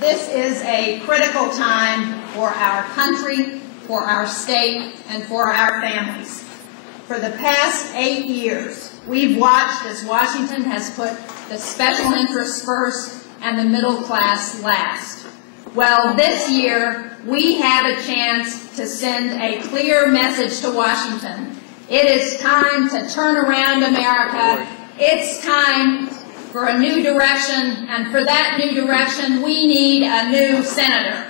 This is a critical time for our country, for our state, and for our families. For the past 8 years, we've watched as Washington has put the special interests first and the middle class last. Well, this year, we have a chance to send a clear message to Washington. It is time to turn around America. It's time for a new direction, and for that new direction, we need a new senator.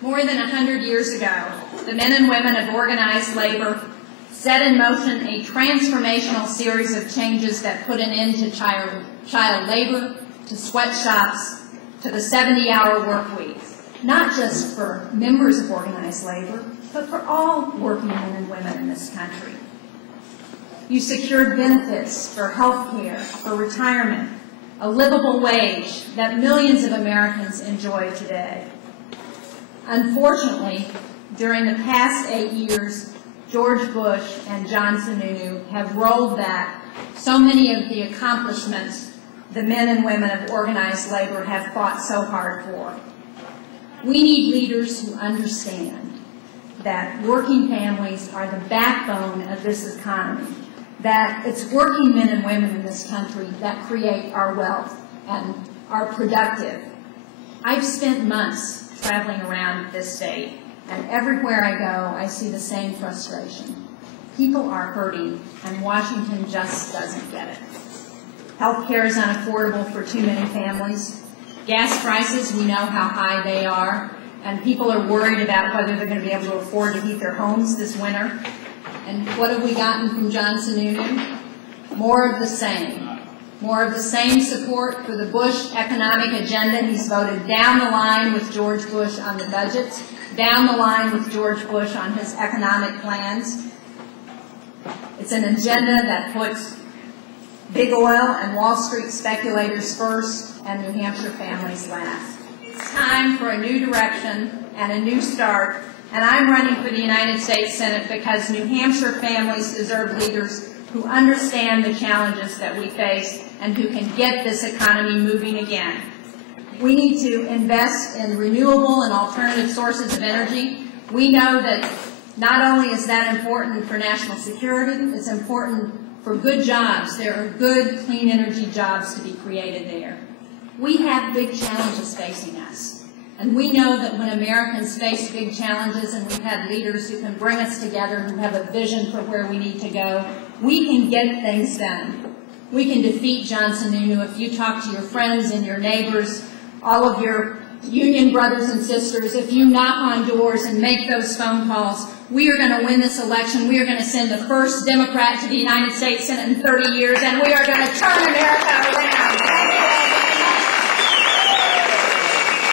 More than 100 years ago, the men and women of organized labor set in motion a transformational series of changes that put an end to child labor, to sweatshops, to the 70-hour work week. Not just for members of organized labor, but for all working men and women in this country. You secured benefits for health care, for retirement, a livable wage that millions of Americans enjoy today. Unfortunately, during the past 8 years, George Bush and Jeanne Shaheen have rolled back so many of the accomplishments the men and women of organized labor have fought so hard for. We need leaders who understand that working families are the backbone of this economy, that it's working men and women in this country that create our wealth and are productive. I've spent months traveling around this state, and everywhere I go, I see the same frustration. People are hurting, and Washington just doesn't get it. Health care is unaffordable for too many families. Gas prices, we know how high they are, and people are worried about whether they're going to be able to afford to heat their homes this winter. And what have we gotten from Jeanne Shaheen? More of the same. More of the same support for the Bush economic agenda. He's voted down the line with George Bush on the budgets, down the line with George Bush on his economic plans. It's an agenda that puts big oil and Wall Street speculators first and New Hampshire families last. It's time for a new direction and a new start, and I'm running for the United States Senate because New Hampshire families deserve leaders who understand the challenges that we face and who can get this economy moving again. We need to invest in renewable and alternative sources of energy. We know that not only is that important for national security, it's important for good jobs. There are good, clean energy jobs to be created there. We have big challenges facing us. And we know that when Americans face big challenges and we've had leaders who can bring us together, who have a vision for where we need to go, we can get things done. We can defeat Jeanne Shaheen if you talk to your friends and your neighbors, all of your union brothers and sisters, if you knock on doors and make those phone calls. We are going to win this election. We are going to send the first Democrat to the United States Senate in 30 years, and we are going to turn America